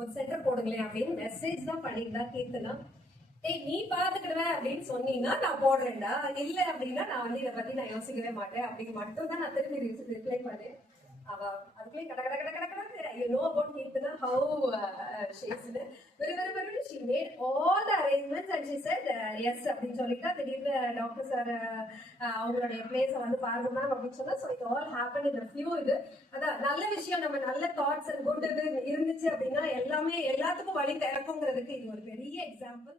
ஒரு சென்டர் போடுங்களேன் அப்படின்னு மெசேஜ் தான் பண்ணியிருந்தா கீர்த்தனா. ஏய் நீ பாத்துக்கிடுவ அப்படின்னு சொன்னீங்கன்னா நான் போடுறேன்டா, இல்ல அப்படின்னா நான் வந்து இதை பத்தி நான் யோசிக்கவே மாட்டேன் அப்படின்னு மட்டும் தான் நான் திரும்பி ரிப்ளை பண்ணேன். அவ அதுக்குள்ளே கட கட கட கட கட you know about Kirtana how she's very she made all the arrangements and she said yes அப்படின்னு சொல்லிட்டா. திடீர்னு டாக்டர் சார் அவங்களுடைய பிளேஸ வந்து பாருங்க மேம் அப்படின்னு சொன்னா. So it all happen in few. இது அதான் நல்ல விஷயம். நம்ம நல்ல தாட்ஸ் அண்ட் குட் இது இருந்துச்சு அப்படின்னா எல்லாமே எல்லாத்துக்கும் வழி திறக்குங்கிறதுக்கு இது ஒரு பெரிய எக்ஸாம்பிள்.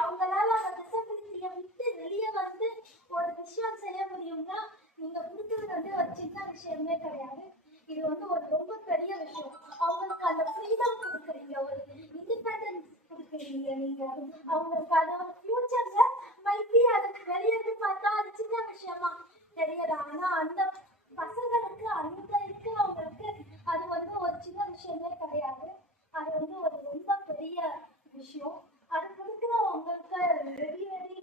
அவங்களால அந்த டிசபிலிட்டியை விட்டு வெளியே வந்து ஒரு விஷயம் செய்ய முடியும்னா நீங்க கொடுத்தது வந்து ஒரு சின்ன விஷயமே கிடையாது. இது வந்து ஒரு ரொம்ப பெரிய விஷயம். அவங்களுக்கு அந்த ஃப்ரீடம் கொடுக்குறீங்க, ஒரு இண்டிபெண்டன்ஸ் கொடுக்குறீங்க. நீங்க அவங்களுக்கு அது ஒரு ஃபியூச்சர்ல மைபி அதுக்கு வெளியே பார்த்தா அது சின்ன விஷயமா தெரியல. ஆனா அந்த பசங்களுக்கு அந்த இருக்கிறவங்களுக்கு அது வந்து ஒரு சின்ன விஷயமே கிடையாது. அது வந்து ஒரு ரொம்ப பெரிய விஷயம். அது கொடுக்குறவங்களுக்கு வெரி வெரி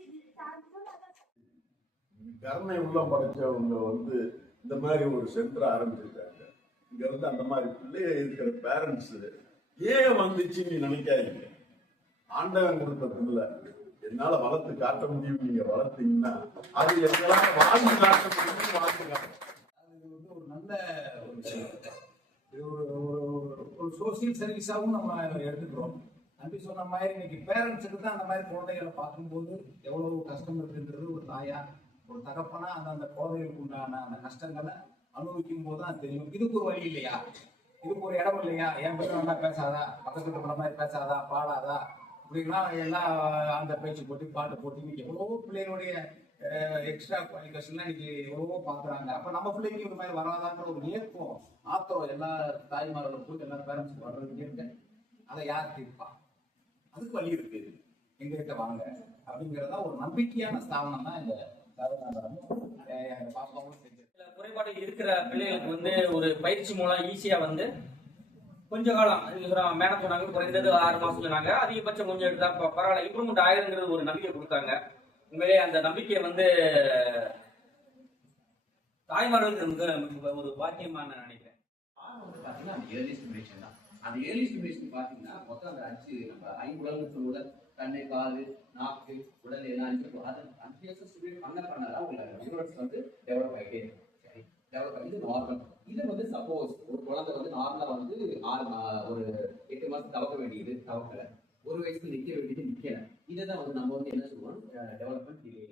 கருணை உள்ள படைச்சவங்க வந்து இந்த மாதிரி ஒரு சென்டர் ஆரம்பிச்சிருக்காங்க. இங்க வந்து அந்த மாதிரி பிள்ளைய இருக்கிற பேரண்ட்ஸ் ஏன் வந்துச்சுன்னு நினைக்காதீங்க. ஆண்டவன் கொடுத்த பிள்ளை என்னால வளர்த்து காட்ட முடியும். நீங்க வளர்த்தீங்கன்னா அது எங்களால வாழ்ந்து காட்ட முடியும். வாழ்ந்து காட்ட அது வந்து ஒரு நல்ல ஒரு விஷயம். இது ஒரு சோசியல் சர்வீஸாகவும் நம்ம எடுத்துக்கிறோம். நம்பி சொன்ன மாதிரி இன்னைக்கு பேரண்ட்ஸுக்கு தான் அந்த மாதிரி குழந்தைகளை பார்க்கும்போது எவ்வளவு கஷ்டம் இருக்குன்றது ஒரு தாயா ஒரு தகப்பனா அந்த குழந்தைகளுக்கு உண்டான அந்த கஷ்டங்களை அனுபவிக்கும் போது தான் தெரியும். இதுக்கு ஒரு வழி இல்லையா, இதுக்கு ஒரு இடம் இல்லையா, என் பிள்ளை நல்லா பேசாதா, பக்கத்து இருக்கிற மாதிரி பேசாதா, பாடாதா அப்படின்னா எல்லாம் அந்த பேச்சு போட்டு பாட்டு போட்டு இன்னைக்கு எவ்வளவோ பிள்ளைகளுடைய எக்ஸ்ட்ரா குவாலிஃபிகேஷன்லாம் இன்னைக்கு எவ்வளவோ பார்க்குறாங்க. அப்போ நம்ம பிள்ளைக்கு இந்த மாதிரி வராதான்ற ஒரு ஏற்கம் ஆத்திரம் எல்லா தாய்மார்களுக்கும் எல்லா பேரண்ட்ஸுக்கும் வர்றதுக்கு இருக்க. அதை யார் தீர்ப்பா? அதுக்கு வழி இருக்கு, எங்ககிட்ட வாங்க அப்படிங்கிறதா ஒரு நம்பிக்கையான ஸ்தாபனம் தான் இந்த பாப்பாவும் செஞ்சது. குறைபாடு இருக்கிற பிள்ளைகளுக்கு வந்து ஒரு பயிற்சி மூலம் ஈஸியா வந்து கொஞ்ச காலம் மேடம் சொன்னாங்க, குறைந்தது 6 மாசம் சொன்னாங்க, அதிகபட்சம் கொஞ்சம் எடுத்தா பரவாயில்ல இம்ப்ரூவ்மெண்ட் ஆயிருங்கிறது ஒரு நம்பிக்கை கொடுத்தாங்க. உண்மையிலே அந்த நம்பிக்கையை வந்து தாய்மார்களுக்கு ஒரு பாக்கியமா நான் நினைக்கிறேன். பாத்தீங்கன்னா அந்த ஏர்லி ஸ்டிமுலேஷன் தான். அந்த ஏர்லி ஸ்டிமுலேஷன் பாத்தீங்கன்னா மொத்தம் அந்த 5 நம்ம 5 உடல்கள் சொல்லுவத கண்ணு, காது, நாக்கு, உடல் எல்லாம் 5 அது 5 இயர்ஸ் ஸ்டிமுலேட் பண்ணதான் உங்களுக்கு நியூரன்ஸ் வந்து டெவலப் ஆகிட்டே இருக்கும். சரி, டெவலப் ஆகி நார்மல். இது வந்து சப்போஸ் ஒரு குழந்தை வந்து நார்மலா வந்து ஒரு 8 மாசம் தவக்க வேண்டியது தவக்கல, 1 வயசுக்கு நிக்க வேண்டியது நிக்கல. இதை தான் வந்து நம்ம வந்து என்ன சொல்லுவோம், டெவலப்மெண்ட் டிலே.